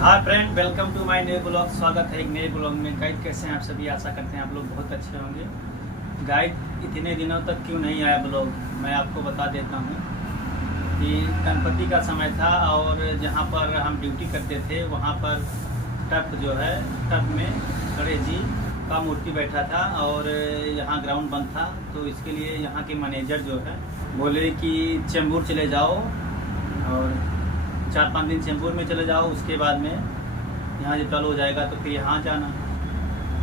Hi friend, welcome to my new blog. स्वागत है एक नए ब्लॉग में। गाइड कैसे हैं आप सभी? आशा करते हैं आप लोग बहुत अच्छे होंगे। गाइड इतने दिनों तक क्यों नहीं आया ब्लॉग, मैं आपको बता देता हूँ कि गणपति का समय था और जहाँ पर हम ड्यूटी करते थे वहाँ पर टप जो है, टप में गणेश जी का मूर्ति बैठा था और यहाँ ग्राउंड बंद था। तो इसके लिए यहाँ के मैनेजर जो है बोले कि चेंबूर चले जाओ और 4-5 दिन चेंबूर में चले जाओ, उसके बाद में यहाँ जब चालू हो जाएगा तो फिर यहाँ जाना।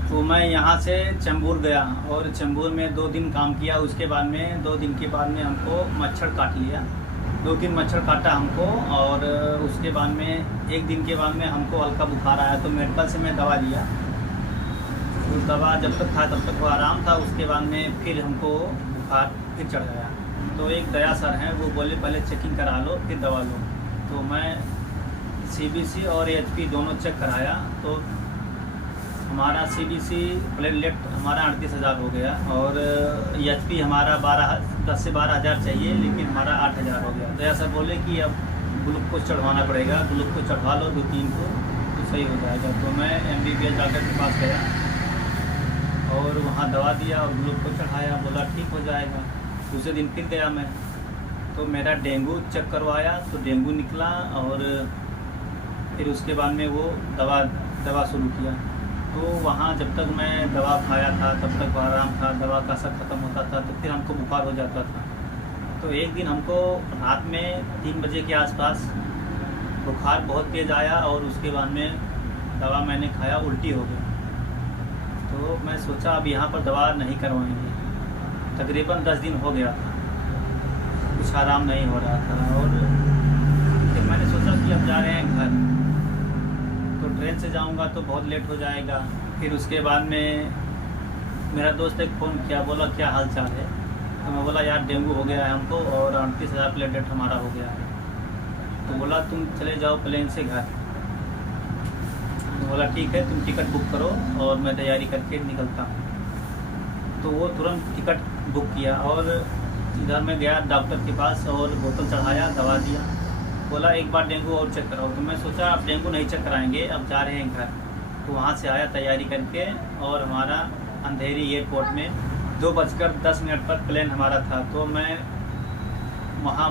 तो मैं यहाँ से चेंबूर गया और चेंबूर में 2 दिन काम किया। उसके बाद में 2 दिन के बाद में हमको मच्छर काट लिया। 2-3 मच्छर काटा हमको और उसके बाद में 1 दिन के बाद में हमको हल्का बुखार आया तो मेडिकल से मैं दवा लिया। तो दवा जब तक था तब तक वो आराम था। उसके बाद में फिर हमको बुखार फिर चढ़ गया। तो एक दया सर हैं, वो बोले पहले चेकिंग करा लो फिर दवा लो। तो मैं CBC और HP दोनों चेक कराया तो हमारा CBC प्लेटलेट हमारा 38,000 हो गया और HP हमारा 10 से 12,000 चाहिए, लेकिन हमारा 8,000 हो गया। तो ऐसा बोले कि अब ग्लूकोज चढ़वाना पड़ेगा, ग्लूकोज चढ़वा लो 2-3 को तो सही हो जाएगा। तो मैं MBBS डॉक्टर के पास गया और वहाँ दवा दिया और ग्लूकोज चढ़ाया, बोला ठीक हो जाएगा। दूसरे दिन फिर गया मैं तो मेरा डेंगू चेक करवाया तो डेंगू निकला और फिर उसके बाद में वो दवा शुरू किया। तो वहाँ जब तक मैं दवा खाया था तब तक आराम था, दवा का असर ख़त्म होता था तो फिर हमको बुखार हो जाता था। तो एक दिन हमको रात में 3 बजे के आसपास बुखार बहुत तेज़ आया और उसके बाद में दवा मैंने खाया, उल्टी हो गई। तो मैं सोचा अब यहाँ पर दवा नहीं करवाएंगे। तकरीबन 10 दिन हो गया था, कुछ आराम नहीं हो रहा था और फिर मैंने सोचा कि अब जा रहे हैं घर, तो ट्रेन से जाऊंगा तो बहुत लेट हो जाएगा। फिर उसके बाद में मेरा दोस्त एक फ़ोन किया, बोला क्या हाल चाल है। तो मैं बोला यार डेंगू हो गया है हमको और 38,000 प्लेटलेट हमारा हो गया है। तो बोला तुम चले जाओ प्लेन से घर। तो बोला ठीक है, तुम टिकट बुक करो और मैं तैयारी करके निकलता हूँ। तो वो तुरंत टिकट बुक किया और इधर मैं गया डॉक्टर के पास और बोतल चढ़ाया, दवा दिया। बोला एक बार डेंगू और चेक कराओ। तो मैं सोचा अब डेंगू नहीं चेक कराएंगे, अब जा रहे हैं घर। तो वहाँ से आया तैयारी करके और हमारा अंधेरी एयरपोर्ट में 2:10 पर प्लेन हमारा था। तो मैं वहाँ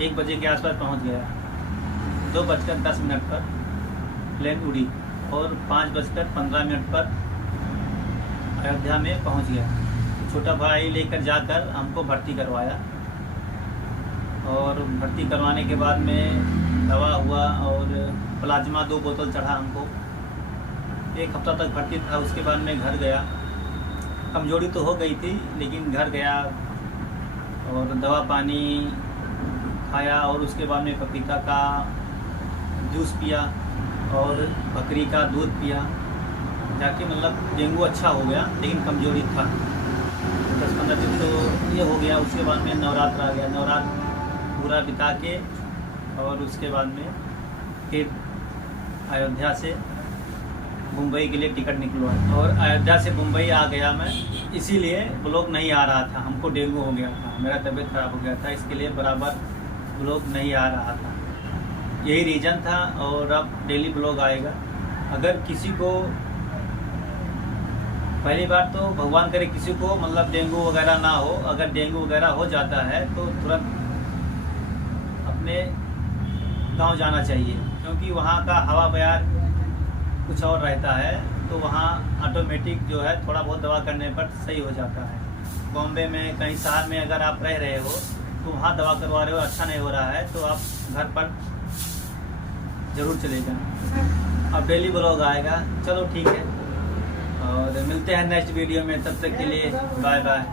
1 बजे के आसपास पहुँच गया। 2:10 पर प्लेन उड़ी और 5:15 पर अयोध्या में पहुँच गया। छोटा भाई लेकर जाकर हमको भर्ती करवाया और भर्ती करवाने के बाद में दवा हुआ और प्लाज्मा 2 बोतल चढ़ा हमको। 1 हफ्ता तक भर्ती था। उसके बाद में घर गया। कमजोरी तो हो गई थी लेकिन घर गया और दवा पानी खाया और उसके बाद में पपीता का जूस पिया और बकरी का दूध पिया। जाके मतलब डेंगू अच्छा हो गया लेकिन कमजोरी था। 10-15 दिन तो ये हो गया। उसके बाद में नवरात्र आ गया। नवरात्र पूरा बिता के और उसके बाद में फिर अयोध्या से मुंबई के लिए टिकट निकलवाया और अयोध्या से मुंबई आ गया मैं। इसीलिए ब्लॉग नहीं आ रहा था, हमको डेंगू हो गया था, मेरा तबीयत ख़राब हो गया था, इसके लिए बराबर ब्लॉग नहीं आ रहा था। यही रीज़न था और अब डेली ब्लॉग आएगा। अगर किसी को पहली बार तो भगवान करे किसी को मतलब डेंगू वगैरह ना हो, अगर डेंगू वगैरह हो जाता है तो तुरंत अपने गांव जाना चाहिए, क्योंकि वहाँ का हवा बयार कुछ और रहता है। तो वहाँ ऑटोमेटिक जो है थोड़ा बहुत दवा करने पर सही हो जाता है। बॉम्बे में कहीं शहर में अगर आप रह रहे हो तो वहाँ दवा करवा रहे हो, अच्छा नहीं हो रहा है तो आप घर पर ज़रूर चले जाएं। अब डेली ब्लॉग आएगा। चलो ठीक है और मिलते हैं नेक्स्ट वीडियो में। तब तक के लिए बाय बाय।